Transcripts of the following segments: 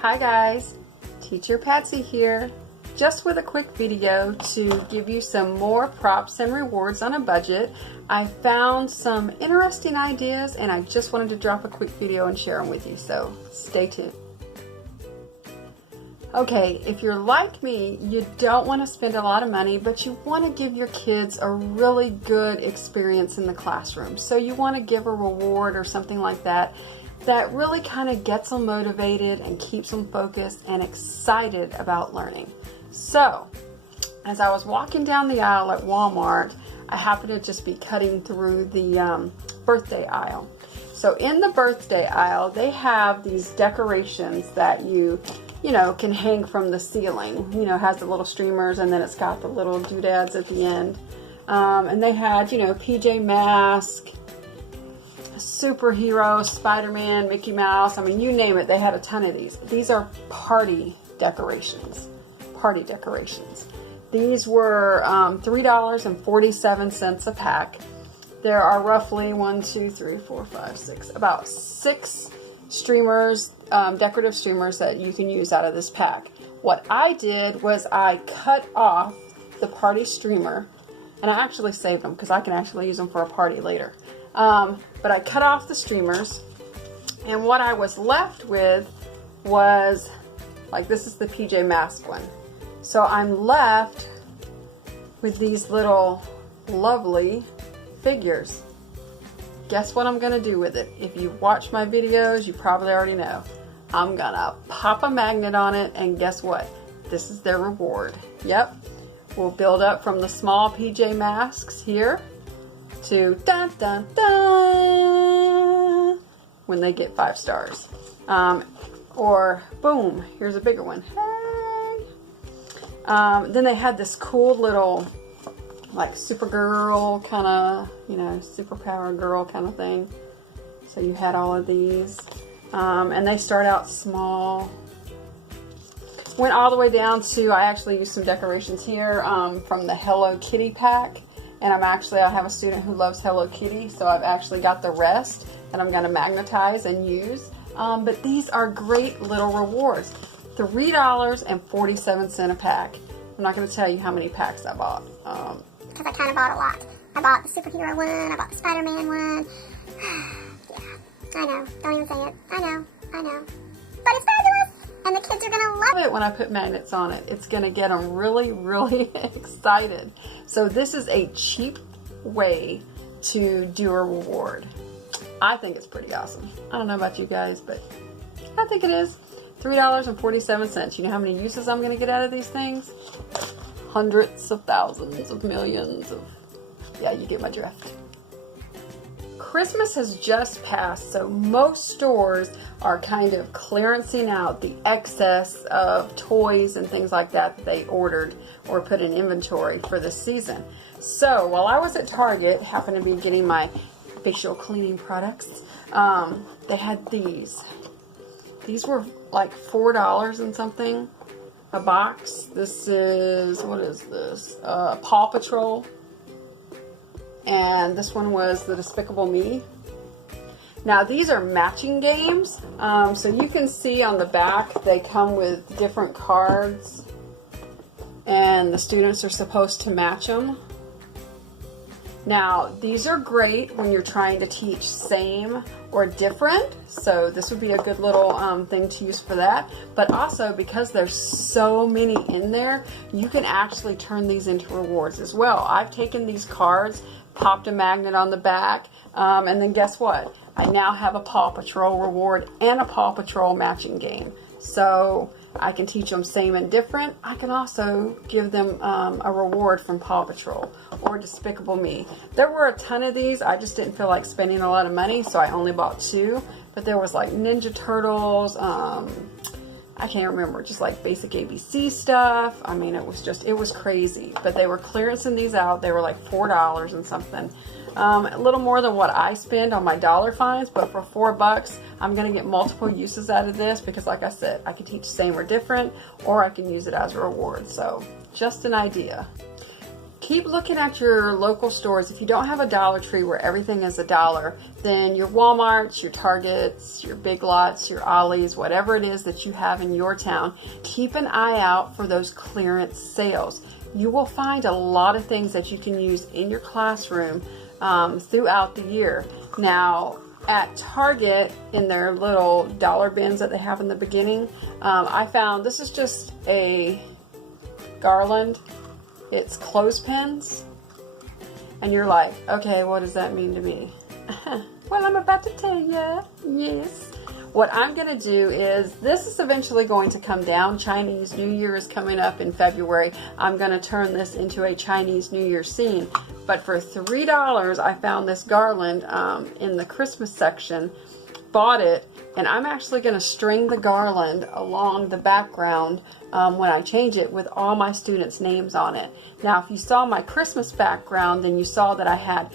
Hi guys, Teacher Patsy here, just with a quick video to give you some more props and rewards on a budget. I found some interesting ideas and I just wanted to drop a quick video and share them with you, so stay tuned. Okay, if you're like me, you don't want to spend a lot of money, but you want to give your kids a really good experience in the classroom. So you want to give a reward or something like that that really kind of gets them motivated and keeps them focused and excited about learning. So, as I was walking down the aisle at Walmart, I happened to just be cutting through the birthday aisle. So in the birthday aisle, they have these decorations that you know, can hang from the ceiling. You know, it has the little streamers and then it's got the little doodads at the end. And they had, you know, PJ Masks, superhero, Spider-Man, Mickey Mouse, I mean, you name it, they had a ton of these. These are party decorations. Party decorations. These were $3.47 a pack. There are roughly about 6 streamers, decorative streamers that you can use out of this pack. What I did was I cut off the party streamer, and I actually saved them because I can actually use them for a party later. But I cut off the streamers, and what I was left with was, like, this is the PJ Masks one. So I'm left with these little lovely figures. Guess what I'm gonna do with it? If you watch my videos, you probably already know. I'm gonna pop a magnet on it, and guess what? This is their reward. Yep, we'll build up from the small PJ Masks here to dun dun dun when they get 5 stars. Or boom, here's a bigger one. Hey. Then they had this cool little, like, Supergirl kind of, you know, superpower girl kind of thing. So you had all of these. And they start out small. Went all the way down to, I actually used some decorations here from the Hello Kitty pack. And I have a student who loves Hello Kitty, so I've actually got the rest that I'm going to magnetize and use. But these are great little rewards. $3.47 a pack. I'm not going to tell you how many packs I bought. Because I kind of bought a lot. I bought the superhero one, I bought the Spider-Man one. Yeah, I know. Don't even say it. I know. But it's fabulous! And the kids are going to love it when I put magnets on it. It's going to get them really, really excited. So this is a cheap way to do a reward. I think it's pretty awesome. I don't know about you guys, but I think it is. $3.47. You know how many uses I'm going to get out of these things? Hundreds of thousands of millions of... Yeah, you get my drift. Christmas has just passed, so most stores are kind of clearancing out the excess of toys and things like that that they ordered or put in inventory for this season. So while I was at Target, happened to be getting my facial cleaning products, they had these. These were like $4 and something a box. This is, what is this? Paw Patrol. And this one was the Despicable Me. Now these are matching games. So you can see on the back they come with different cards. And the students are supposed to match them. Now these are great when you're trying to teach same or different. So this would be a good little thing to use for that. But also, because there's so many in there, you can actually turn these into rewards as well. I've taken these cards, popped a magnet on the back, and then guess what? I now have a Paw Patrol reward and a Paw Patrol matching game. So I can teach them same and different. I can also give them a reward from Paw Patrol or Despicable Me. There were a ton of these. I just didn't feel like spending a lot of money, so I only bought 2. But there was like Ninja Turtles, I can't remember, just like basic ABC stuff. I mean, it was crazy. But they were clearancing these out. They were like $4 and something. A little more than what I spend on my dollar finds, but for $4, I'm going to get multiple uses out of this because, like I said, I can teach same or different, or I can use it as a reward. So, just an idea. keep looking at your local stores. If you don't have a Dollar Tree where everything is $1, then your Walmarts, your Targets, your Big Lots, your Ollie's, whatever it is that you have in your town, keep an eye out for those clearance sales. You will find a lot of things that you can use in your classroom throughout the year. Now, at Target, in their little dollar bins that they have in the beginning, I found this is just a garland. It's clothespins. And you're like, okay, what does that mean to me? Well, I'm about to tell you. Yes. What I'm going to do is, this is eventually going to come down. Chinese New Year is coming up in February. I'm going to turn this into a Chinese New Year scene. But for $3, I found this garland in the Christmas section. Bought it, and I'm actually going to string the garland along the background when I change it with all my students' names on it. Now, if you saw my Christmas background, then you saw that I had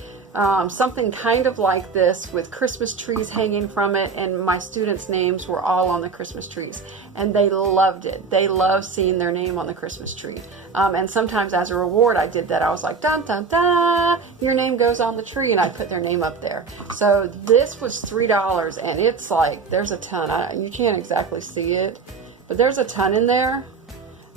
something kind of like this with Christmas trees hanging from it, and my students' names were all on the Christmas trees, and they loved it. They love seeing their name on the Christmas tree. And sometimes as a reward, I did that. I was like, dun dun dun, your name goes on the tree, and I put their name up there. So this was $3, and it's like, there's a ton. You can't exactly see it, but there's a ton in there.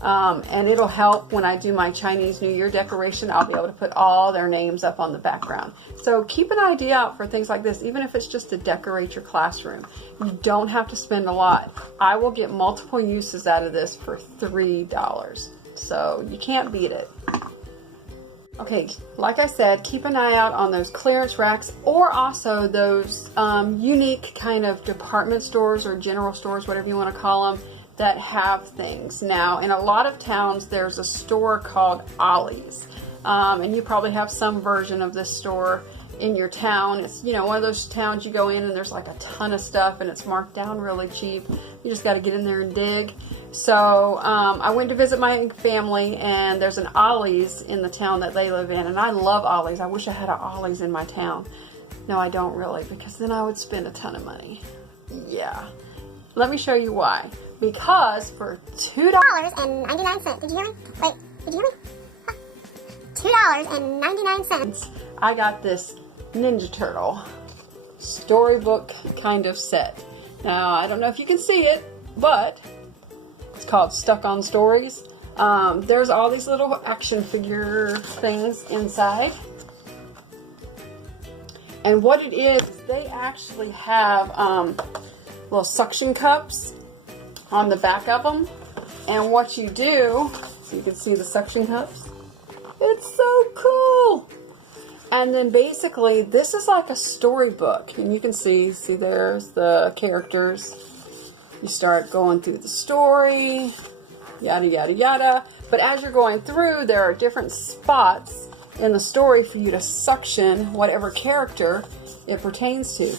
And it'll help when I do my Chinese New Year decoration. I'll be able to put all their names up on the background. So keep an idea out for things like this, even if it's just to decorate your classroom. You don't have to spend a lot. I will get multiple uses out of this for $3. So you can't beat it. Okay, like I said, keep an eye out on those clearance racks, or also those unique kind of department stores or general stores, whatever you want to call them, that have things. Now, in a lot of towns, there's a store called Ollie's, and you probably have some version of this store in your town. It's, you know, one of those towns you go in and there's like a ton of stuff and it's marked down really cheap. You just got to get in there and dig. So I went to visit my family, and there's an Ollie's in the town that they live in, and I love Ollie's. I wish I had an Ollie's in my town. No, I don't really, because then I would spend a ton of money. Yeah. Let me show you why. Because for $2.99, did you hear me? Wait, did you hear me? Huh. $2.99, I got this Ninja Turtle storybook kind of set. Now, I don't know if you can see it, but it's called Stuck on Stories. There's all these little action figure things inside. And what it is, they actually have little suction cups on the back of them, and what you do, so you can see the suction cups, it's so cool. And then basically this is like a storybook, and you can see there's the characters. You start going through the story, yada yada yada, but as you're going through, there are different spots in the story for you to suction whatever character it pertains to.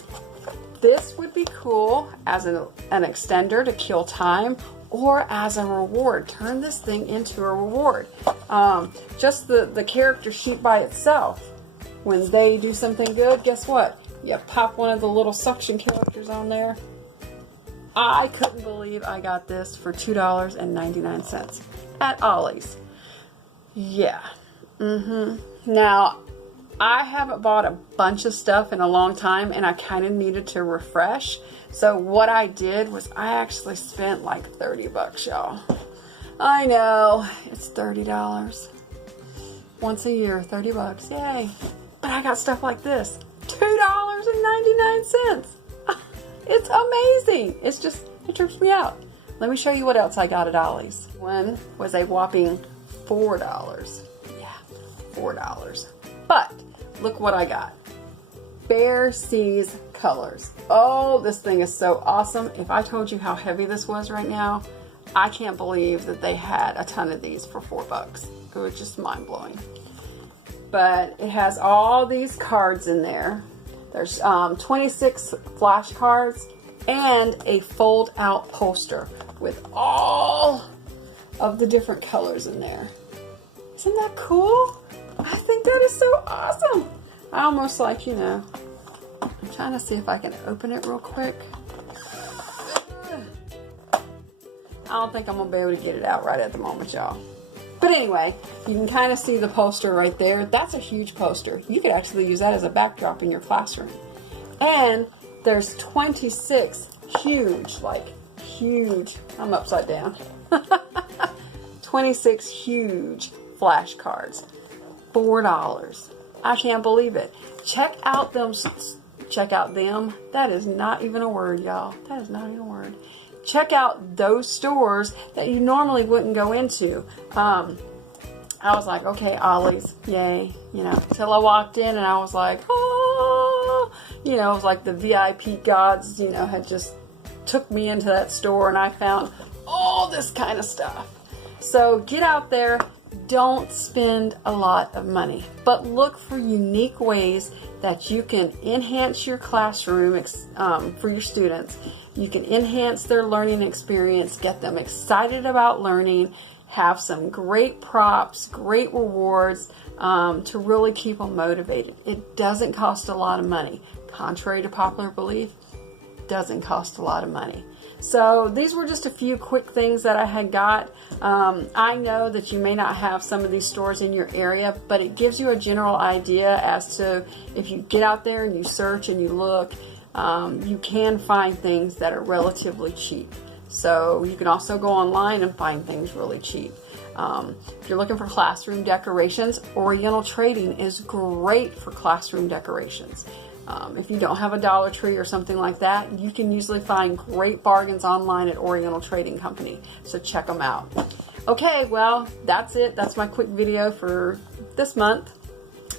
This would be cool as an extender to kill time, or as a reward. Turn this thing into a reward. Just the character sheet by itself. When they do something good, guess what? You pop one of the little suction characters on there. I couldn't believe I got this for $2.99 at Ollie's. Yeah. Now, I haven't bought a bunch of stuff in a long time, and I kind of needed to refresh. So what I did was I actually spent like 30 bucks, y'all. I know, it's $30. Once a year, 30 bucks, yay. But I got stuff like this, $2.99. It's amazing. It's just, it trips me out. Let me show you what else I got at Ollie's. One was a whopping $4. Yeah, $4. But look what I got. Bear Seas Colors. Oh, this thing is so awesome. If I told you how heavy this was right now, I can't believe that they had a ton of these for $4. It was just mind-blowing. But it has all these cards in there. There's 26 flashcards and a fold-out poster with all of the different colors in there. Isn't that cool? I think that is so awesome. I almost like, you know, I'm trying to see if I can open it real quick. I don't think I'm going to be able to get it out right at the moment, y'all. But anyway, you can kind of see the poster right there. That's a huge poster. You could actually use that as a backdrop in your classroom. And there's 26 huge, like huge, I'm upside down, 26 huge flashcards, $4. I can't believe it. Check out them, that is not even a word, y'all. That is not even a word. Check out those stores that you normally wouldn't go into. I was like, okay, Ollie's, yay, you know, till I walked in and I was like, oh, you know, it was like the VIP gods, you know, had just took me into that store and I found all this kind of stuff. So get out there, don't spend a lot of money, but look for unique ways that you can enhance your classroom for your students. You can enhance their learning experience, get them excited about learning, have some great props, great rewards to really keep them motivated. It doesn't cost a lot of money. Contrary to popular belief, it doesn't cost a lot of money. So these were just a few quick things that I had got. I know that you may not have some of these stores in your area, but it gives you a general idea as to if you get out there and you search and you look, you can find things that are relatively cheap. So you can also go online and find things really cheap. If you're looking for classroom decorations, Oriental Trading is great for classroom decorations. If you don't have a Dollar Tree or something like that, you can usually find great bargains online at Oriental Trading Company. So check them out. Okay, well, that's it. That's my quick video for this month.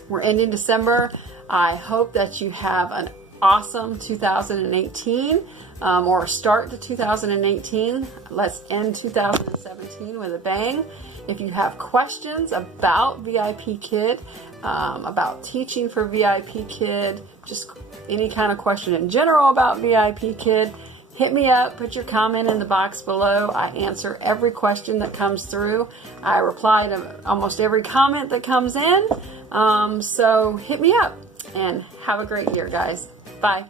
We're ending December. I hope that you have an awesome 2018 or a start to 2018. Let's end 2017 with a bang. If you have questions about VIPKID, about teaching for VIPKID, just any kind of question in general about VIPKID, hit me up, put your comment in the box below. I answer every question that comes through. I reply to almost every comment that comes in. So hit me up and have a great year, guys. Bye.